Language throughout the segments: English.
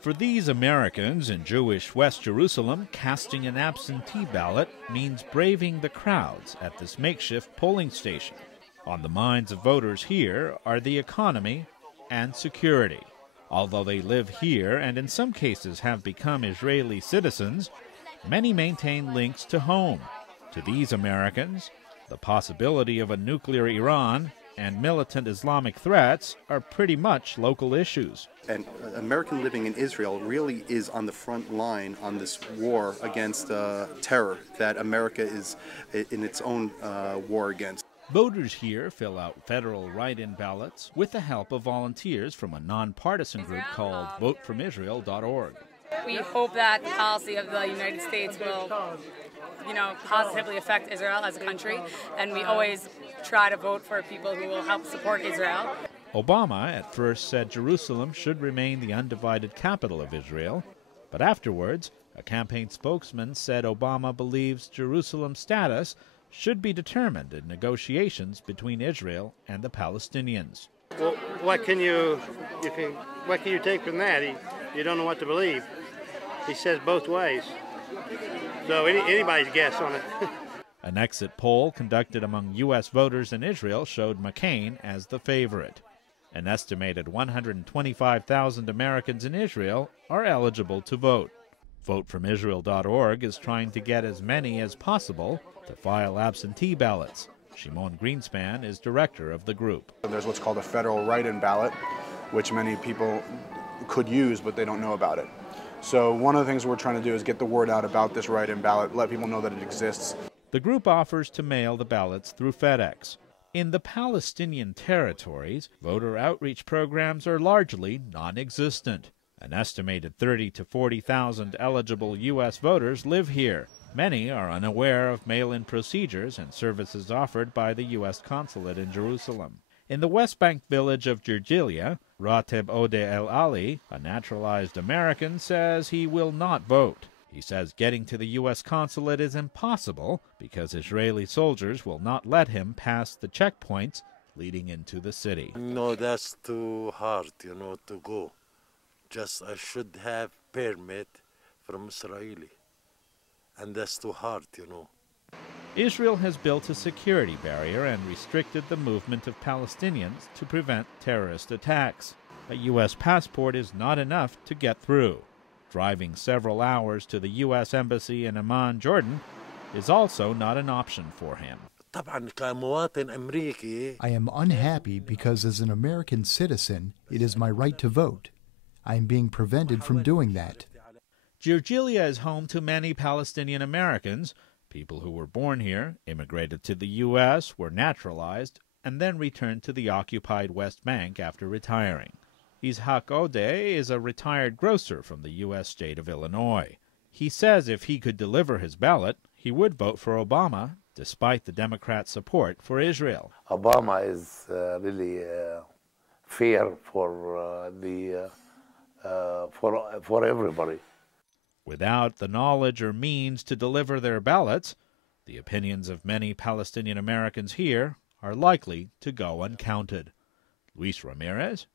For these Americans in Jewish West Jerusalem, casting an absentee ballot means braving the crowds at this makeshift polling station. On the minds of voters here are the economy and security. Although they live here and in some cases have become Israeli citizens, many maintain links to home. To these Americans, the possibility of a nuclear Iran and militant Islamic threats are pretty much local issues. An American living in Israel really is on the front line on this war against terror that America is in its own war against. Voters here fill out federal write-in ballots with the help of volunteers from a non-partisan group called votefromisrael.org. We hope that the policy of the United States will, positively affect Israel as a country, and we always try to vote for people who will help support Israel. Obama at first said Jerusalem should remain the undivided capital of Israel, but afterwards, a campaign spokesman said Obama believes Jerusalem's status should be determined in negotiations between Israel and the Palestinians. Well, what can you take from that? You don't know what to believe. He says both ways. So anybody's guess on it. An exit poll conducted among U.S. voters in Israel showed McCain as the favorite. An estimated 125,000 Americans in Israel are eligible to vote. VoteFromIsrael.org is trying to get as many as possible to file absentee ballots. Shimon Greenspan is director of the group. There's what's called a federal write-in ballot, which many people could use, but they don't know about it. So one of the things we're trying to do is get the word out about this write-in ballot, let people know that it exists. The group offers to mail the ballots through FedEx. In the Palestinian territories, voter outreach programs are largely non-existent. An estimated 30,000 to 40,000 eligible U.S. voters live here. Many are unaware of mail-in procedures and services offered by the U.S. consulate in Jerusalem. In the West Bank village of Jirjilia, Rateb Ode El Ali, a naturalized American, says he will not vote. He says getting to the U.S. consulate is impossible because Israeli soldiers will not let him pass the checkpoints leading into the city. No, that's too hard, to go. I should have permit from Israeli, and that's too hard, Israel has built a security barrier and restricted the movement of Palestinians to prevent terrorist attacks. A U.S. passport is not enough to get through. Driving several hours to the U.S. Embassy in Amman, Jordan, is also not an option for him. I am unhappy because as an American citizen, it is my right to vote. I am being prevented from doing that. Jirjilia is home to many Palestinian Americans, people who were born here, immigrated to the U.S., were naturalized, and then returned to the occupied West Bank after retiring. Ishaq Ode is a retired grocer from the U.S. state of Illinois. He says if he could deliver his ballot, he would vote for Obama, despite the Democrats' support for Israel. Obama is really fair for everybody. Without the knowledge or means to deliver their ballots, the opinions of many Palestinian Americans here are likely to go uncounted. Luis Ramirez,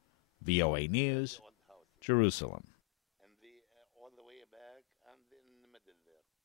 VOA News, Jerusalem.